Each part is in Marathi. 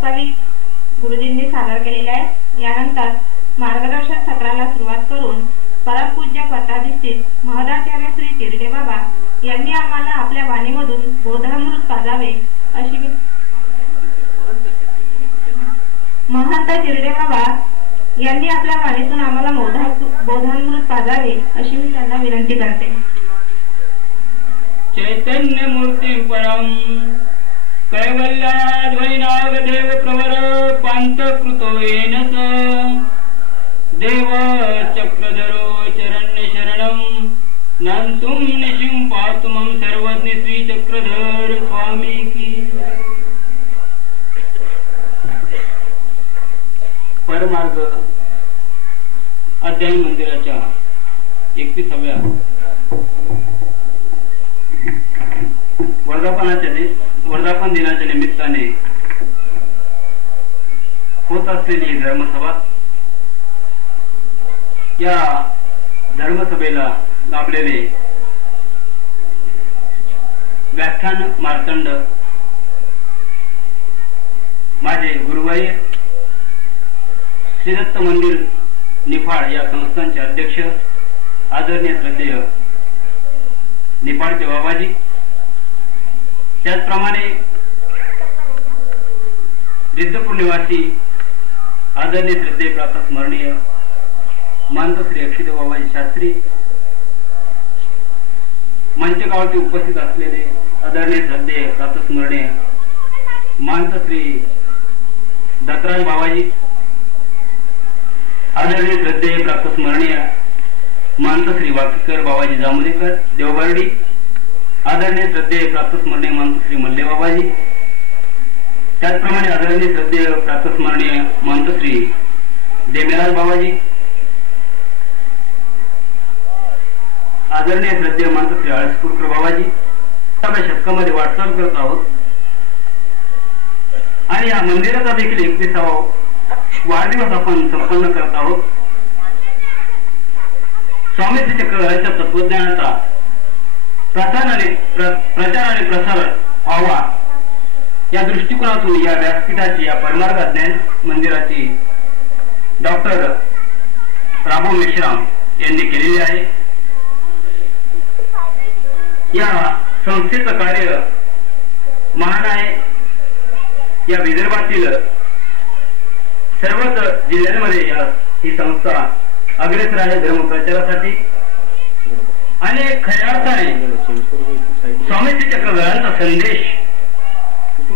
प्रास्ताविक गुरुजींनी सादर केलेले आहे। यानंतर मार्गदर्शन सत्राला सुरुवात करून परमपूज्य पट्टाधीष्ठित महदाचार्य श्री तिरडे बाबा यांनी आम्हाला आपल्या वाणीमधून बोधामृत पाजावे अशी महंत तिरडे बाबा यांनी आपल्या वाणीतून आम्हाला बोधामृत पाजावे अशी मी त्यांना विनंती करते। चैतन्य मूर्ती परम कैवल्याध्वनिनागदेव प्रवर पांतकृतो येनस देव चक्रधरो चरण्य शरणं नंतुम निशिं पातुमं सर्वज्ञ श्री चक्रधर स्वामी की। परमार्ग अध्ययन मंदिराच्या 31व्या वर्धापन दिनाच्या निमित्ताने होत असलेली धर्मसभा, या धर्मसभेला लाभलेले व्याख्यान मार्तंड माझे गुरुवर्य श्री दत्त मंदिर निफाड या संस्थांचे अध्यक्ष आदरणीय श्रद्धेय निफाडचे बाबाजी, त्याचप्रमाणे रिद्धपूर निवासी आदरणीय श्रद्धेय प्रातस्मरणीय महंत श्री अक्षिदेव बाबाजी शास्त्री, मंचगावचे उपस्थित असलेले आदरणीय श्रद्धेय प्रातस्मरणीय महंत श्री दत्तराज बाबाजी, आदरणीय श्रद्धेय प्रातस्मरणीय महंत श्री वाकीकर बाबाजी जामुदेकर देवबर्डी, आदरणीय श्रद्धेय प्रातस्मरणीय महंत श्री मल्ले बाबाजी, त्याचप्रमाणे आदरणीय श्रद्धेय प्रातस्मरणीय महंत श्री देमेराज बाबाजी, आदरणीय श्रद्धेय महंत श्री आळसपूरकर बाबाजी, आपल्या शतकामध्ये वाटचाल करत आहोत आणि या मंदिराचा देखील 31वा वाढदिवस आपण संपन्न करत आहोत। स्वामी श्री चक्रधरांच्या तत्वज्ञानाचा प्रचार आणि प्रसार व्हावा या दृष्टिकोनातून या व्यासपीठाची, या परमार्ग अध्ययन मंदिराची डॉक्टर रामो मेश्राम यांनी केलेली आहे। या संस्थेचं कार्य महान आहे। या विदर्भातील सर्वच जिल्ह्यांमध्ये ही संस्था अग्रेसर आहे धर्म प्रचारासाठी आणि खऱ्या अर्थाने स्वामी श्री चक्रधरांचा संदेश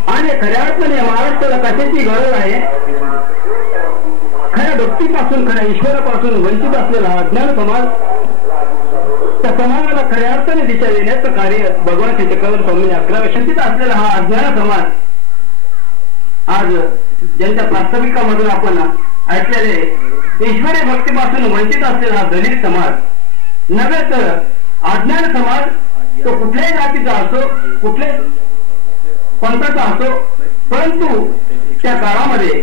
आणि खऱ्या अर्थाने महाराष्ट्राला कशाची गरज आहे, खऱ्या भक्तीपासून, खऱ्या ईश्वरापासून वंचित असलेला अज्ञान समाज, त्या समाजाला खऱ्या अर्थाने दिशा देण्याचं कार्य भगवान श्री चक्रधर स्वामींनी 11व्या शतीत असलेला हा अज्ञान समाज आज ज्यांच्या प्रास्ताविकामधून आपण ऐकलेले ईश्वरी भक्तीपासून वंचित असलेला हा दलित समाज नव्हे तर अज्ञान समाज, तो कुठल्याही जातीचा असो, कुठल्याही पंथाचा असो, परंतु त्या काळामध्ये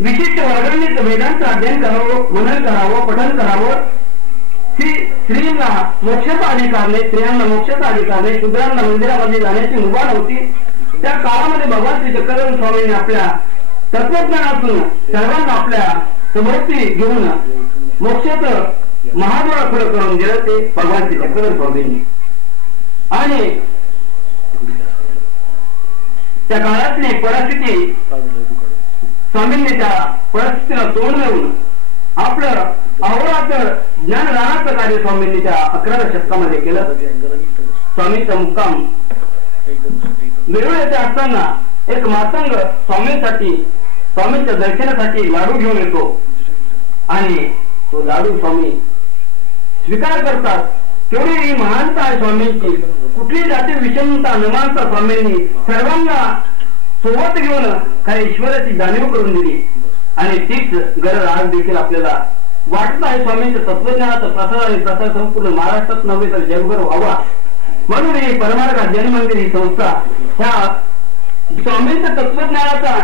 विशिष्ट वर्गांनी वेदांचं अध्ययन करावं, मनन करावं, पठन करावं, स्त्रीला मोक्षाचा अधिकार नाही, स्त्रियांना मोक्षाचा अधिकार नाही, शूद्रांना मंदिरामध्ये जाण्याची मुभा नव्हती। त्या काळामध्ये भगवान श्री चक्रधर स्वामींनी आपल्या तत्वज्ञानातून सर्वांना आपल्या समोरती घेऊन मोक्षाचं महाद्वार खुलं करून दिलं ते भगवान श्री चक्रधर स्वामींनी। आणि त्या काळातली परिस्थिती स्वामींनी त्या परिस्थितीला तोंड देऊन आपलं अहोरात्र ज्ञानदानाचं कार्य स्वामींनी त्या 11व्या शतकामध्ये केलं। स्वामींचा मुक्काम वेरूळ येथे असताना एक मातंग स्वामींसाठी, स्वामींच्या दर्शनासाठी लाडू घेऊन येतो आणि तो लाडू स्वामी स्वीकार करतात। तेवढी ही महानता आहे स्वामींची, कुठली जाती विषमता न मानता स्वामींनी सर्वांना सोबत घेऊन काही ईश्वराची जाणीव करून दिली आणि तीच गरज आज देखील आपल्याला वाटत आहे। स्वामींच्या तत्वज्ञानाचा प्रसार आणि प्रसार संपूर्ण महाराष्ट्रात नव्हे तर जगभर व्हावा म्हणून ही परमार्ग अध्ययन मंदिर ही संस्था ह्या स्वामींच्या तत्वज्ञानाचा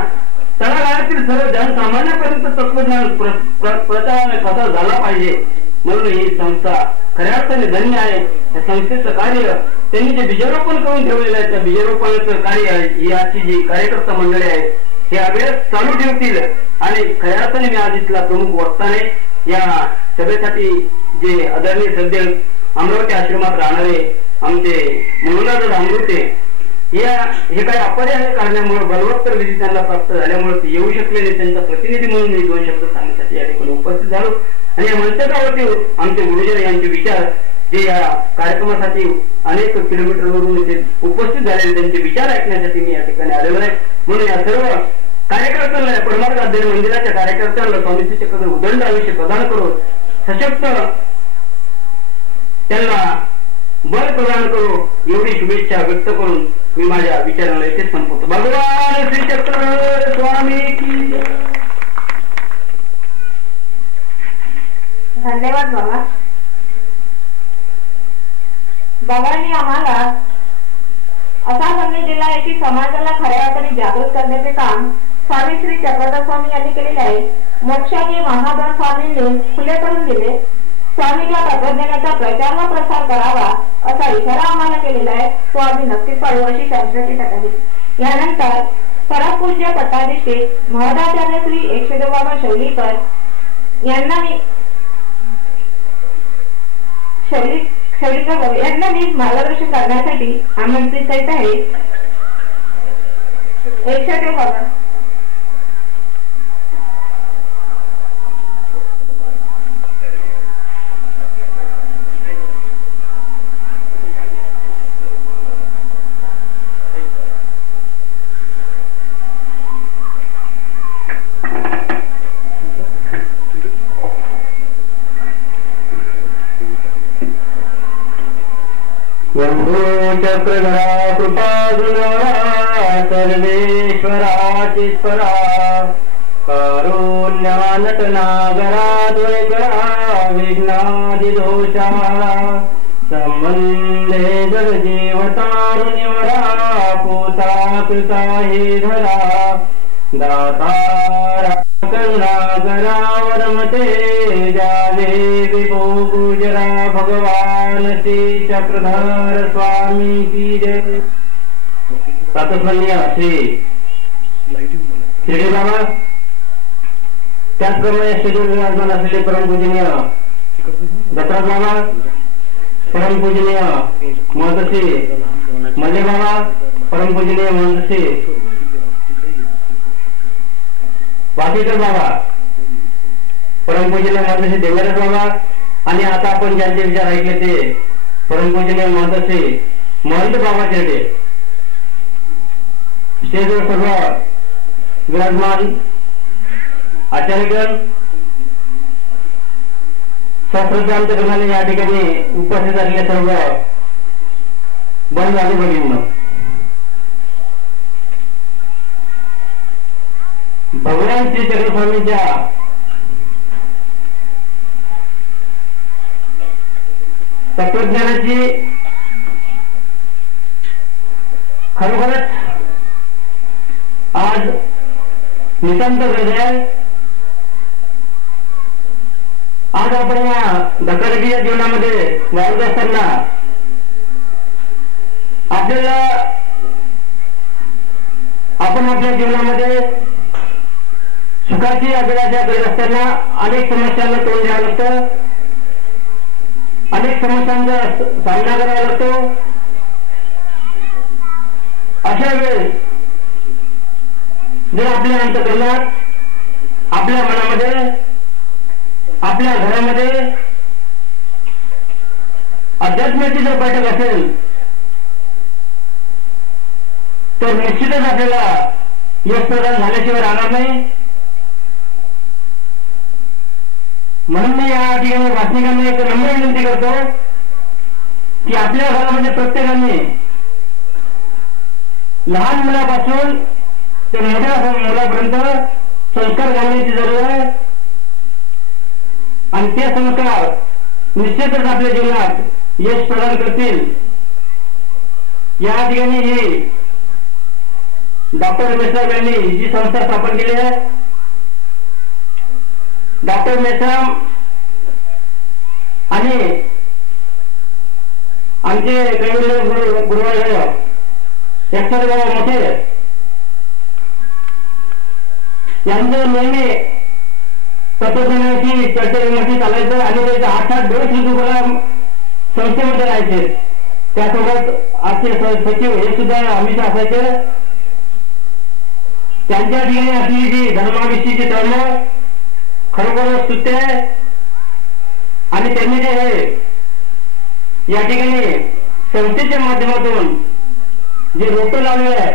तळागाळातील सर्व जनसामान्यापर्यंत तत्वज्ञान प्रचाराने प्रसार झाला पाहिजे म्हणून ही संस्था खऱ्या अर्थाने धन्य आहे। या संस्थेचं कार्य त्यांनी जे बीजारोपण करून ठेवलेलं आहे त्या बीजारोपणाचं कार्य आहे। ही आजची जी कार्यकर्ता मंडळी आहे हे अभ्यास चालू ठेवतील आणि खऱ्या अर्थाने मी आज इथला प्रमुख वक्ताने या सभेसाठी जे आदरणीय सध्या अमरावती आश्रमात राहणारे आमचे मनोहरदादा अमृते हे काही अपरिहार्य कारणामुळे बलवत्तर विधी त्यांना प्राप्त झाल्यामुळे ते येऊ शकले नाही. त्यांचा प्रतिनिधी म्हणून मी 2 शब्द सांगण्यासाठी या ठिकाणी उपस्थित झालो आणि या मंचावरती आमचे गुरुजन यांचे विचार जे या कार्यक्रमासाठी अनेक किलोमीटरवरून इथे उपस्थित झालेले त्यांचे विचार ऐकण्यासाठी मी या ठिकाणी आलेलो आहे. म्हणून या सर्व कार्यकर्त्यांना परमार्थ अध्ययन मंदिराच्या कार्यकर्त्यांना स्वामीची चक्र उदंड आयुष्य प्रदान करून सशक्त त्यांना बल प्रदान करू एवढी शुभेच्छा व्यक्त करून मी माझ्या विचाराला इथे संपवतो. भगवान श्री चक्र स्वामी की जय. धन्यवाद बाबा. बाबांनी आम्हाला असा संदेश दिला आहे की समाजाला खऱ्या अर्थाने जागृत करण्याचे काम स्वामी श्री चक्रधर स्वामी यांनी केलेले आहे. मोक्षाचे महादान स्वामींनी खुले करून दिले. स्वामीच्या तत्वज्ञानाचा प्रचार व प्रसार करावा असा इशारा आम्हाला केलेला आहे. तो आम्ही नक्कीच पाळू अशी शास्त्राची तक्रार. यानंतर परमपूज्य पट्टाधीष्ठित महदाचार्य श्री एकशेदेव बाबा शौलीकर यांना मी मार्गदर्शन करण्यासाठी आमंत्रित करीत आहे. एकशेदेव बाबा. चक्रधरा कृपा सर्वेश्वराची परा कारुण्यनटनागरा द्वैकरा विघ्नादि दोषा संबंधे जगजीवतारुण्यवरा पूता कृता हे धरा दातारा करुणाकरा वरमते जावे विभो गुजरा भगवान श्री चक्रधर स्वामी की जय. प्रातस्मरणीय श्री शिर्डी बाबा त्याचप्रमाणे शेड्यूल विराजमान असलेले परमपूजनीय दत्तराज बाबा, परमपूजनीय महर्षी मल्ले बाबा, परमपूजनीय महर्षी वाकीकर बाबा, परमपूजनीय महर्षी देवराज बाबा आणि आता आपण ज्यांचे विचार ऐकले ते परमपूजनीय महर्षी महंत बाबा चेडे. स्टेजवर सर्व विराजमान आचार्यगण शास्त्रज्ञांतगणाने या ठिकाणी उपस्थित असलेले सर्व बंद झाले भगिनी. भगवान श्री चक्रस्वामींच्या तत्वज्ञानाची खरोखरच आज नितांत गरज आहे. आज आपण या धकाधकीच्या जीवनामध्ये वावरत असताना आपल्याला आपण आपल्या जीवनामध्ये सुखाची अभिलाषा करत असताना अनेक समस्यांना तोंड द्यावं लागतं, अनेक समस्यांचा सामना करावा लागतो. अशा वेळेस जर आपल्या अंतःकरणात, आपल्या मनामध्ये, आपल्या घरामध्ये अध्यात्माची जर बैठक असेल तर निश्चितच आपल्याला यश प्रदान झाल्याशिवाय राहणार नाही. म्हणून मी या ठिकाणी वाचनिकांना एक नम्र विनंती करतो की आपल्या घरामध्ये प्रत्येकाने लहान मुलापासून ते मोठ्या मुलापर्यंत संस्कार घालण्याची जरूर आहे आणि ते संस्कार निश्चितच आपल्या जीवनात यश प्रदान करतील. या ठिकाणी ही डॉक्टर मेश्राम यांनी जी संस्था स्थापन केली आहे, डॉक्टर मेश्राम आणि आमचे गुरुवर्ग एकशे मोठे यांचं नेहमी तत्वज्ञानाची चर्चा विमर्श चालायचं आणि त्याचे 8-8 दिवस हिंदू संस्थेमध्ये राहायचे. त्यासोबत आजचे सचिव हे सुद्धा हमेशा असायचे. त्यांच्या ठिकाणी असलेली जी धर्माविषयीची तळमळ खरोखर स्तुत्य आहे. आणि त्यांनी जे आहे या ठिकाणी संस्थेच्या माध्यमातून जे रोपं लावलेले आहे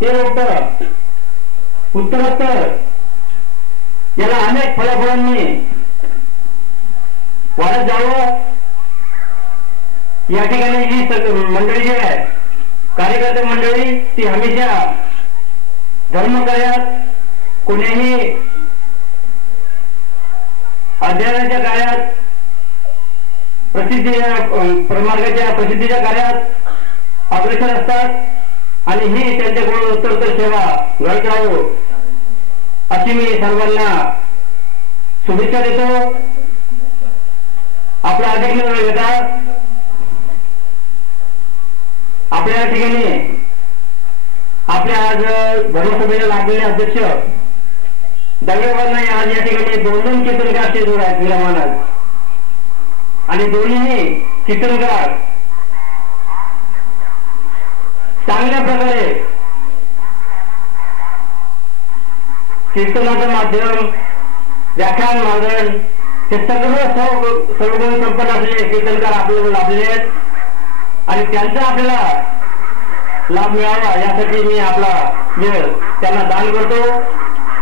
ते रोपं उत्तरोत्तर याला अनेक फळाफळांनी वाढत जावं. या ठिकाणी जी मंडळी जी आहे कार्यकर्ते मंडळी ती हमेशा धर्मकार्यात कोणीही अध्ययनाच्या कार्यात प्रमार्गाच्या प्रसिद्धीच्या कार्यात अग्रेसर असतात आणि ही त्यांच्याकडून उत्तरोत्तर सेवा घडत राहो अशी मी सर्वांना शुभेच्छा देतो. आपला अधिक न वेळ घेता आपल्या ठिकाणी आपल्या आज धर्मसभेला लागलेले अध्यक्ष दंगेवारना आज या ठिकाणी 2 कीर्तनकार स्टेजवर आहेत विरामान आणि दोन्ही कीर्तनकार चांगल्या प्रकारे कीर्तनाचं माध्यम व्याख्यान मांडण हे सर्वगुण संपन्न असलेले कीर्तनकार आपल्याला लाभले आहेत आणि त्यांचा आपल्याला लाभ मिळावा यासाठी मी आपला वेळ त्यांना दान करतो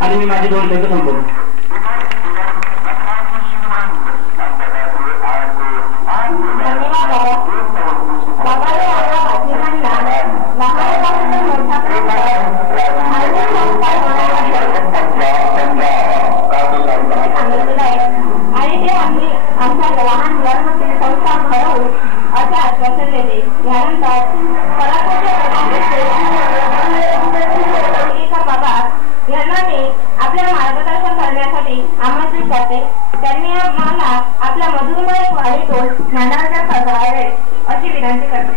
आणि मी माझे 2 शब्द संपवतो. आणि ते आम्ही आमच्या लहान मुलांमध्ये संस्कार घडवू असे आश्वासन देते. यानंतर बाबा यांना मी आपल्या मार्गदर्शन करण्यासाठी आमंत्रित करते. त्यांनी आम्हाला आपल्या मधुरमय वाणीतून ज्ञानार्जन करावे अशी विनंती करते.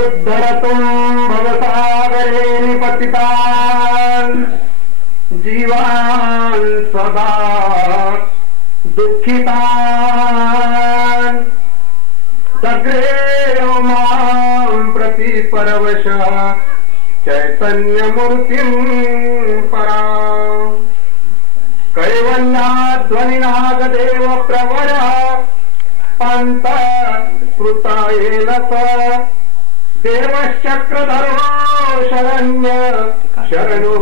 उद्धरतुं भवसागरे निपतितान् जीवान् सदा दुःखितान् दग्रेण मां प्रति परवश चैतन्यमूर्तिं पराम् कैवल्याध्वनिनागदेव प्रवर पंत कृतायेन स देवश्चक्रधरो शरण्य शरणो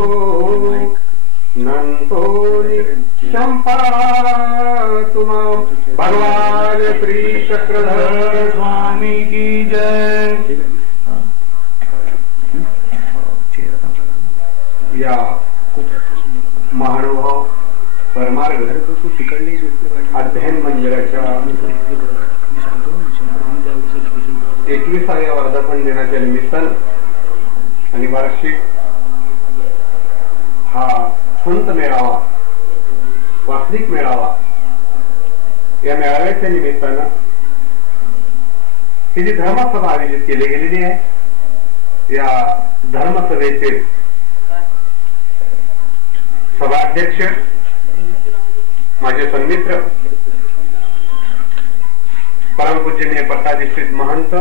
नंतो संपातु मां. भगवान श्री चक्रधर स्वामी की जय. या महानुभाव परमार्ग अध्ययन मंदिराच्या 21व्या वर्धापन दिनाच्या निमित्तानं आणि वार्षिक हा संत मेळावा वार्षिक मेळावा या मेळाव्याच्या निमित्तानं ही जी धर्मसभा आयोजित केली गेलेली आहे या धर्मसभेचे सभाध्यक्ष माझे सन्मित्र परमपूजनीय पट्टाधिष्ठित महंत